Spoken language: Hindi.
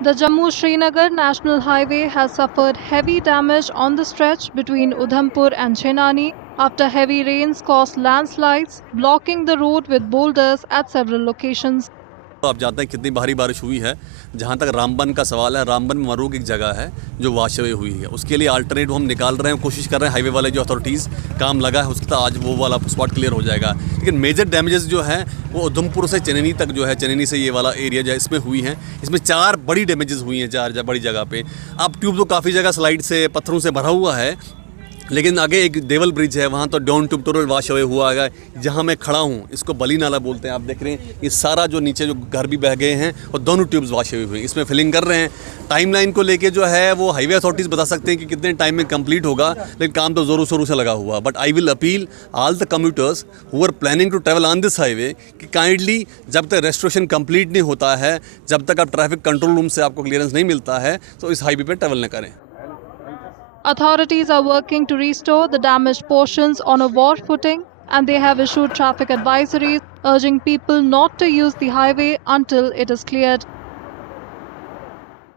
The Jammu-Srinagar National Highway has suffered heavy damage on the stretch between Udhampur and Chenani after heavy rains caused landslides, blocking the road with boulders at several locations. तो आप जानते हैं कितनी भारी बारिश हुई है। जहाँ तक रामबन का सवाल है, रामबन में मरूक एक जगह है जो वाश अवे हुई है। उसके लिए अल्टरनेट हम निकाल रहे हैं, कोशिश कर रहे हैं। हाईवे वाले जो अथॉरिटीज़ काम लगा है उसका आज वो वाला स्पॉट क्लियर हो जाएगा। लेकिन मेजर डैमेजेस जो है वो उधमपुर से चनैनी तक जो है, चनैनी से ये वाला एरिया जो है इसमें हुई है। इसमें 4 बड़ी डैमेजेस हुई हैं, 4 बड़ी जगह पे। अब ट्यूब तो काफ़ी जगह स्लाइड से पत्थरों से भरा हुआ है, लेकिन आगे एक देवल ब्रिज है, वहाँ तो down tube total wash away हुआ है। जहाँ मैं खड़ा हूँ इसको बली नाला बोलते हैं। आप देख रहे हैं ये सारा जो नीचे जो घर भी बह गए हैं और दोनों ट्यूब्स वाश अवे हुए हैं। इसमें फिलिंग कर रहे हैं। टाइमलाइन को लेके जो है वो हाईवे अथॉरिटीज़ बता सकते हैं कि कितने टाइम में कंप्लीट होगा, लेकिन काम तो ज़ोरों शोरों से लगा हुआ। But I will appeal all the commuters who are planning to travel on this highway कि काइंडली जब तक रेस्टोरेशन कंप्लीट नहीं होता है, जब तक आप ट्रैफिक कंट्रोल रूम से आपको क्लियरेंस नहीं मिलता है, तो इस हाईवे पर ट्रैवल न करें। Authorities are working to restore the damaged portions on a war footing, and they have issued traffic advisories urging people not to use the highway until it is cleared.